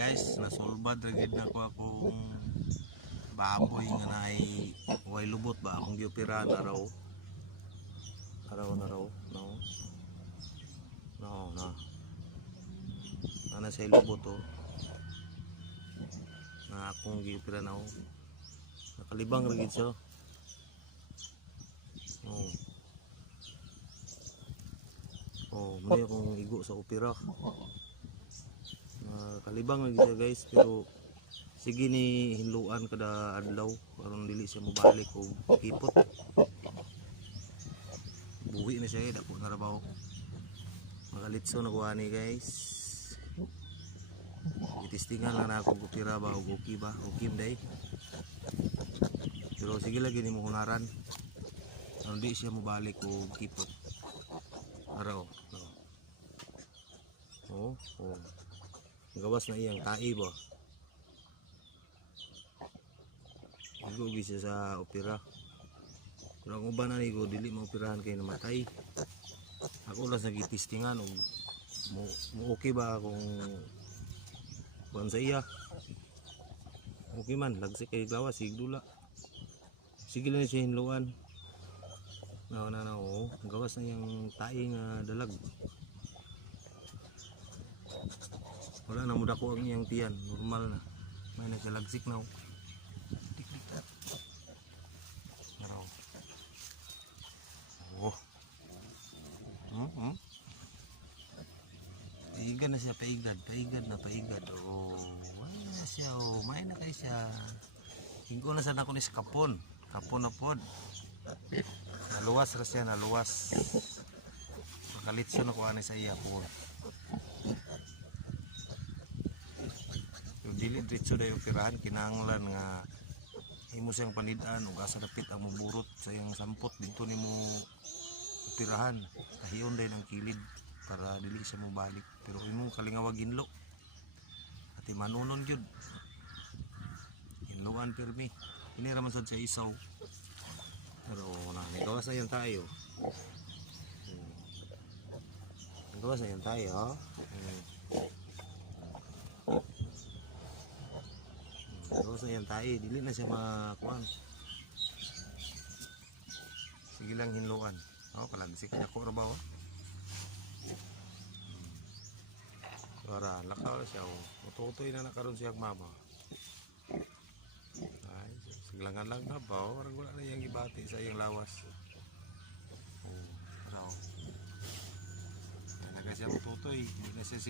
guys, nasulbad ragid na ko akong baboy nga naay way lubot ba akong giopera na raw. No. Ana say lubot to. Na akong giopera na nakalibang ragid siya. Muli akong igo sa opera. Kalibang lagi siya guys, pero sige ni hinluan kada adlaw aron dili siya mobalik og kipot. Buhi na siya dako na rabaw. Makalitso na ko ani guys. Itistingan lang na ako opera ba og okay ba? Okay day. Pero sige lagi ni mo hunaran. Aron di siya mobalik og kipot. Araw. Gawas na iyang tai ba. Igo bisa sa opera. Pero ang uban na nigo dili maoperahan kay namatay. Ako lang nagitistingan og mo okay ba kung kuan sa iya. Okay man lagsi kay gawas sigdula. Sige lang siya hinluan. Gawas na yung tai nga dalag. Wala na muda ko ang iyang tiyan, normal na. May nagkalagsik na. Dik-dik. Paigad na siya, paigad na. Wala na siya, may na kayo siya. Hinggo na sa nakunis kapon na pod. Naluwas ra siya, naluwas. Makalitso na ko ani sa iya po. Yung dili diretso dayo operahan kinahanglan nga imo siyang panid-an ug asa dapit ang maburot sa iyang sampot dito nimo operahan. Tahiyon day ang kilid para dili siya mobalik. Pero imong kalingawag ginlo. Ati manunon gyud. Hinluan pirmi. Ini ra man sad sa isaw. Pero nagawas na yan tayo. Nagawas na yan tayo. Nagawas na yan tayo. Dili na siya makuhan. Sige lang hinluan. Palagsik na ko rabaw. Para lakaw siya. Ututoy na nakaroon siya mama. Siglangan lang na ba? Parang wala na yung ibati sa iyang lawas. Naga siya matutoy. Hindi na siya sige.